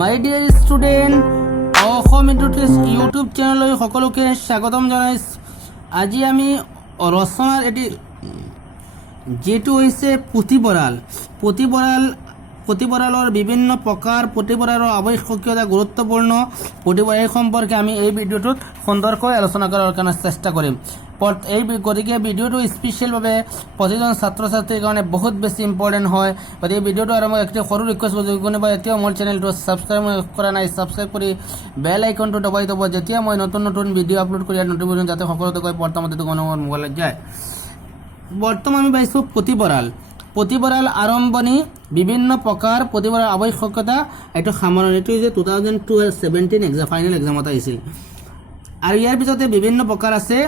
মাই dear student Asomiya YouTube চেনেললৈ সকলোকে স্বাগতম জনাইছোঁ। আজি আমি ৰচনাৰ এটি যেটো হৈছে পুথিভঁৰালৰ বিভিন্ন প্ৰকাৰ, পুথিভঁৰালৰ আৱশ্যকীয়তা, গুৰুত্বপূৰ্ণ পুথিভঁৰাল সম্পৰ্কে আমি এই ভিডিঅ'টোত সুন্দৰকৈ আলোচনা কৰাৰ কাৰণে চেষ্টা কৰিম। গতিকে ভিডিঅ'টো স্পেচিয়েলভাৱে প্ৰতিজন ছাত্ৰ ছাত্ৰীৰ কাৰণে বহুত বেছি ইম্পৰ্টেণ্ট হয়। গতিকে ভিডিঅ'টো আৰম্ভ একটি সৰু ৰিকুৱেষ্ট কৰিছোঁ, কোনোবা এতিয়াও মোৰ চেনেলটো ছাবস্ক্ৰাইব কৰা নাই, ছাবস্ক্ৰাইব কৰি বেল আইকনটো দবাই দিব, যেতিয়া মই নতুন নতুন ভিডিঅ' আপলোড কৰি নটিফিকেশ্যন যাতে সকলোতে গৈ প্ৰথমতে তোমাৰ মোবাইলত যায়। বৰ্তমান আমি পাইছোঁ পুথিভঁৰাল আৰম্ভণি, বিভিন্ন প্ৰকাৰ, পুথিভঁৰাল আৱশ্যকতা, এইটো সামৰণি। এইটো যে 2017 ফাইনেল এক্সামত আহিছিল আৰু ইয়াৰ পিছতে বিভিন্ন প্ৰকাৰ আছে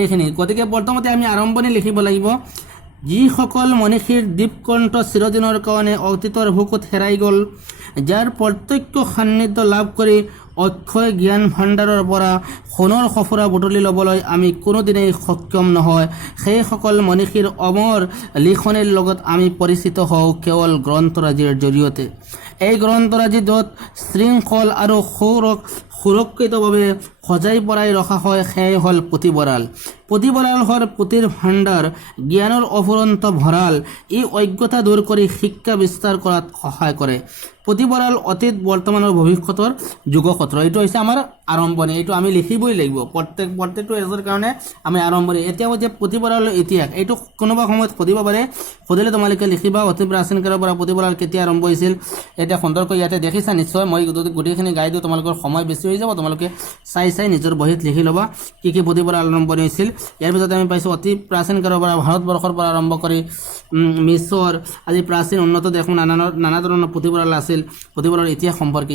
এইখিনি। গতিকে প্ৰথমতে আমি আৰম্ভণি লিখিব লাগিব। যিসকল মনীষীৰ দ্বীপকণ্ঠ চিৰদিনৰ কাৰণে অতীতৰ বুকুত হেৰাই গ'ল, যাৰ প্ৰত্যক্ষ সান্নিধ্য লাভ কৰি অক্ষয় জ্ঞান ভাণ্ডাৰৰ পৰা সোণৰ সফৰা বুটলি ল'বলৈ আমি কোনোদিনেই সক্ষম নহয়, সেইসকল মনীষীৰ অমৰ লিখনিৰ লগত আমি পৰিচিত হওঁ কেৱল গ্ৰন্থৰাজিৰ জৰিয়তে। এই গ্ৰন্থৰাজি য'ত শৃংখল আৰু সুৰক্ষিতভাৱে সজাই পৰাই ৰখা হয়, সেয়াই হ'ল পুথিভঁৰাল। পুথিভঁৰাল হ'ল পুথিৰ ভাণ্ডাৰ, জ্ঞানৰ অফুৰন্ত ভঁৰাল। ই অজ্ঞতা দূৰ কৰি শিক্ষা বিস্তাৰ কৰাত সহায় কৰে। পুথিভঁৰাল অতীত, বৰ্তমান আৰু ভৱিষ্যতৰ যোগসূত্ৰ। এইটো হৈছে আমাৰ আৰম্ভণি, এইটো আমি লিখিবই লাগিব প্ৰত্যেকটো এজৰ কাৰণে আমি আৰম্ভণি। এতিয়া যে পুথিভঁৰালৰ ইতিহাস, এইটো কোনোবা সময়ত সুধিব পাৰে, সুধিলে তোমালোকে লিখিবা অতি প্ৰাচীন কালৰ পৰা পুথিভঁৰাল কেতিয়া আৰম্ভ হৈছিল। এতিয়া সুন্দৰকৈ ইয়াতে দেখিছা নিশ্চয়, মই গোটেইখিনি গাই দিওঁ, তোমালোকৰ সময় বেছি হৈ যাব, তোমালোকে চাই নিজৰ বহীত লিখি ল'বা কি কি পুথিভঁৰাল আৰম্ভণি হৈছিল। ইয়াৰ পিছতে আমি পাইছোঁ অতি প্ৰাচীন কালৰ পৰা ভাৰতবৰ্ষৰ পৰা আৰম্ভ কৰি মিছৰ, আজি প্ৰাচীন উন্নত দেশ, নানা ধৰণৰ পুথিভঁৰাল আছিল। পুথিভঁৰালৰ ইতিহাস সম্পৰ্কে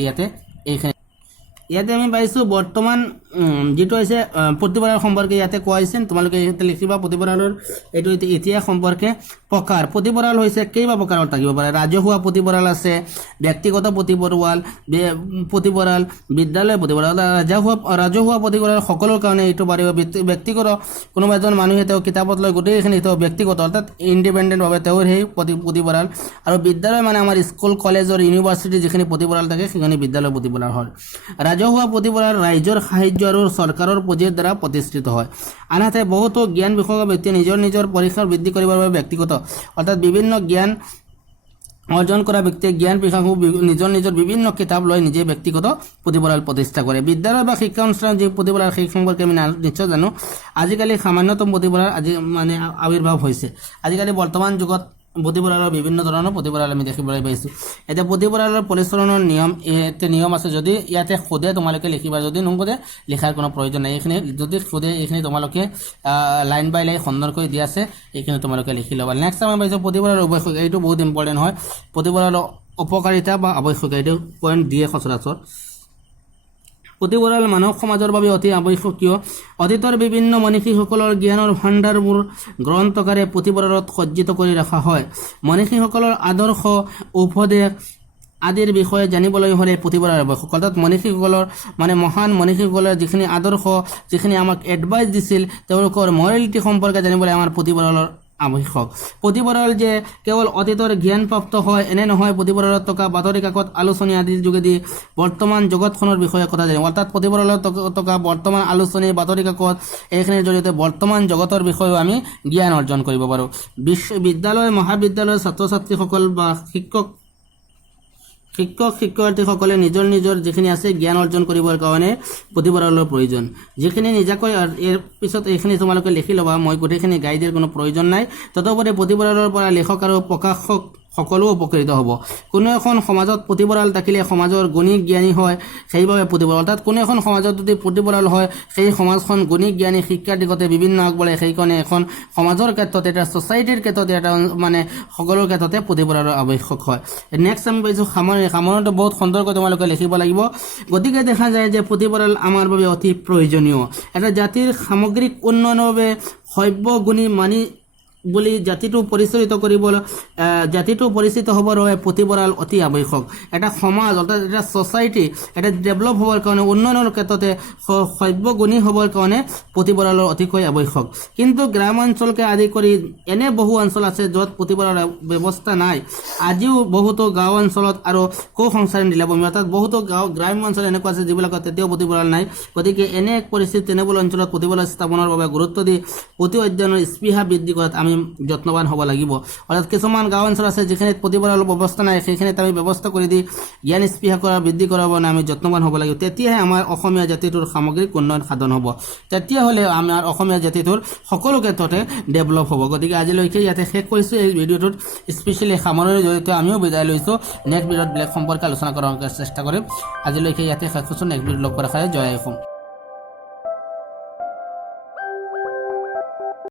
ইয়াতে আমি পাইছোঁ বৰ্তমান যিটো হৈছে পুথিভঁৰাল সম্পৰ্কে ইয়াতে কোৱা হৈছে, তোমালোকে ইয়াতে লিখিবা পুথিভঁৰালৰ এইটো ইতিহাস সম্পৰ্কে। প্ৰকাৰ, পুথিভঁৰাল হৈছে কেইবা প্ৰকাৰৰ থাকিব পাৰে। ৰাজহুৱা পুথিভঁৰাল আছে, ব্যক্তিগত পুথিভঁৰাল, বিদ্যালয় পুথিভঁৰাল। ৰাজহুৱা পুথিভঁৰাল সকলোৰ কাৰণে এইটো পাৰিব। ব্যক্তিগত কোনোবা এজন মানুহে তেওঁ কিতাপত লৈ গোটেইখিনি তেওঁ ব্যক্তিগত, অৰ্থাৎ ইণ্ডিপেণ্ডেণ্টভাৱে তেওঁৰ সেই পুথিভঁৰাল। আৰু বিদ্যালয় মানে আমাৰ স্কুল, কলেজৰ, ইউনিভাৰ্চিটি যিখিনি পুথিভঁৰাল থাকে সেইখিনি বিদ্যালয় পুথিভঁৰাল হয়। ৰাজহুৱা পুথিভঁৰাল ৰাইজৰ সাহায্য আৰু চৰকাৰৰ পুঁজিৰ দ্বাৰা প্ৰতিষ্ঠিত হয়। আনহাতে বহুতো জ্ঞান বিষয়ক ব্যক্তিয়ে নিজৰ পৰিসৰ বৃদ্ধি কৰিবৰ বাবে ব্যক্তিগত, অৰ্থাৎ বিভিন্ন জ্ঞান অৰ্জন কৰা ব্যক্তিয়ে জ্ঞান বিষয়ক নিজৰ বিভিন্ন কিতাপ লৈ নিজে ব্যক্তিগত পুথিভঁৰাল প্ৰতিষ্ঠা কৰে। বিদ্যালয় বা শিক্ষা অনুষ্ঠানৰ যি পুথিভঁৰাল সেই সম্পৰ্কে আমি নিশ্চয় জানো। আজিকালি সামান্যতম পুথিভঁৰাল মানে আৱিৰ্ভাৱ হৈছে। আজিকালি বৰ্তমান যুগত পুথিভঁৰালৰ বিভিন্ন ধৰণৰ পুথিভঁৰাল আমি দেখিবলৈ পাইছোঁ। এতিয়া পুথিভঁৰালৰ পৰিচালনাৰ নিয়ম আছে। যদি ইয়াতে সোধে তোমালোকে লিখিবা, যদি নোসোধে লিখাৰ কোনো প্ৰয়োজন নাই। এইখিনি যদি সোধে এইখিনি তোমালোকে লাইন বাই লাইন সুন্দৰকৈ দিয়া আছে, এইখিনি তোমালোকে লিখি ল'বা। নেক্সট আমি পাইছোঁ পুথিভঁৰালৰ আৱশ্যকীয়তা, এইটো বহুত ইম্পৰ্টেণ্ট হয়। পুথিভঁৰালৰ উপকাৰিতা বা আৱশ্যকীয়তা, এইটো পইণ্ট দিয়ে সচৰাচৰ। পুথিভঁৰাল মানৱ সমাজৰ বাবে অতি আৱশ্যকীয়। অতীতৰ বিভিন্ন মনীষীসকলৰ জ্ঞানৰ ভাণ্ডাৰবোৰ গ্ৰন্থকাৰে পুথিভঁৰালত সজ্জিত কৰি ৰখা হয়। মনীষীসকলৰ আদৰ্শ, উপদেশ আদিৰ বিষয়ে জানিবলৈ হ'লে পুথিভঁৰাল আৱশ্যক। অৰ্থাৎ মনীষীসকলৰ মহান মনীষীসকলৰ যিখিনি আদৰ্শ, যিখিনি আমাক এডভাইচ দিছিল, তেওঁলোকৰ মৰেলিটি সম্পৰ্কে জানিবলৈ আমাৰ পুথিভঁৰালৰ আৱশ্যক। পুথিভঁৰাল যে কেৱল অতীতৰ জ্ঞানপ্ৰাপ্ত হয় এনে নহয়, পুথিভঁৰালত থকা বাতৰি কাকত, আলোচনী আদিৰ যোগেদি বৰ্তমান জগতখনৰ বিষয়ে কথা জানিম। অৰ্থাৎ পুথিভঁৰালত থকা বৰ্তমান আলোচনী, বাতৰি কাকত, এইখিনিৰ জৰিয়তে বৰ্তমান জগতৰ বিষয়েও আমি জ্ঞান অৰ্জন কৰিব পাৰোঁ। বিদ্যালয়, মহাবিদ্যালয়ৰ ছাত্ৰ ছাত্ৰীসকল বা শিক্ষাৰ্থীসকলে নিজৰ যিখিনি আছে জ্ঞান অৰ্জন কৰিবৰ কাৰণে পুথিভঁৰালৰ প্ৰয়োজন। যিখিনি নিজাকৈ, ইয়াৰ পিছত এইখিনি তোমালোকে লিখি ল'বা, মই গোটেইখিনি গাই দিয়াৰ কোনো প্ৰয়োজন নাই। তদুপৰি পুথিভঁৰালৰ পৰা লেখক আৰু প্ৰকাশক সকলো উপকৃত হ'ব। কোনো এখন সমাজত পুথিভঁৰাল থাকিলে সমাজৰ গুণী জ্ঞানী হয়, সেইবাবে পুথিভঁৰাল। অৰ্থাৎ কোনো এখন সমাজত যদি পুথিভঁৰাল হয়, সেই সমাজখন গুণী জ্ঞানী শিক্ষাৰ দিশতে বিভিন্ন আগবঢ়ায়। সেইকাৰণে এখন সমাজৰ ক্ষেত্ৰত, এটা ছ'চাইটিৰ ক্ষেত্ৰত, এটা সকলোৰ ক্ষেত্ৰতে পুথিভঁৰালৰ আৱশ্যক হয়। নেক্সট আমি পাইছোঁ সামৰণিটো বহুত সুন্দৰকৈ তোমালোকে লিখিব লাগিব। গতিকে দেখা যায় যে পুথিভঁৰাল আমাৰ বাবে অতি প্ৰয়োজনীয়। এটা জাতিৰ সামগ্ৰিক উন্নয়নৰ বাবে সভ্য, গুণী, বুলি জাতিটো পৰিচিত হ'বৰ বাবে পুথিভঁৰাল অতি আৱশ্যক এটা সমাজ অৰ্থাৎ এটা ছ'চাইটি এটা ডেভেলপ হ'বৰ কাৰণে উন্নয়নৰ ক্ষেত্ৰতে সৰ্বগুণী হ'বৰ কাৰণে পুথিভঁৰালৰ অতিকৈ আৱশ্যক কিন্তু গ্ৰাম অঞ্চলকে আদি কৰি এনে বহু অঞ্চল আছে য'ত পুথিভঁৰালৰ ব্যৱস্থা নাই আজিও বহুতো গাঁও অঞ্চলত আৰু কো-সংস্থান নীলাভূমি অৰ্থাৎ বহুতো গ্ৰাম্য অঞ্চল এনেকুৱা আছে যিবিলাকত তেতিয়াও পুথিভঁৰাল নাই গতিকে এনে এক পৰিস্থিতি তেনেবোৰ অঞ্চলত পুথিভঁৰাল স্থাপনৰ বাবে গুৰুত্ব দি পুথি অধ্যয়নৰ স্পৃহা বৃদ্ধি কৰাত আমি যত্নবান হ'ব লাগিব অৰ্থাৎ কিছুমান গাঁও অঞ্চল আছে যিখিনিত পুথিভঁৰালৰ ব্যৱস্থা নাই সেইখিনিত আমি ব্যৱস্থা কৰি দি জ্ঞান স্পৃহা কৰা বৃদ্ধি কৰাৰ বাবে আমি যত্নবান হ'ব লাগিব তেতিয়াহে আমাৰ অসমীয়া জাতিটোৰ সামগ্ৰিক উন্নয়ন সাধন হ'ব তেতিয়াহ'লে আমাৰ অসমীয়া জাতিটোৰ সকলো ক্ষেত্ৰতে ডেভেলপ হ'ব গতিকে আজিলৈকে ইয়াতে শেষ কৰিছোঁ এই ভিডিঅ'টোত স্পেচিয়েলি সামৰণিৰ জৰিয়তে আমিও বিদায় লৈছোঁ নেক্সট ভিডিঅ'ত বেলেগ সম্পৰ্কে আলোচনা কৰাৰ চেষ্টা কৰিম আজিলৈকে ইয়াতে শেষ কৰিছোঁ নেক্সট ভিডিঅ'ত লগ কৰাৰ জয় অসম।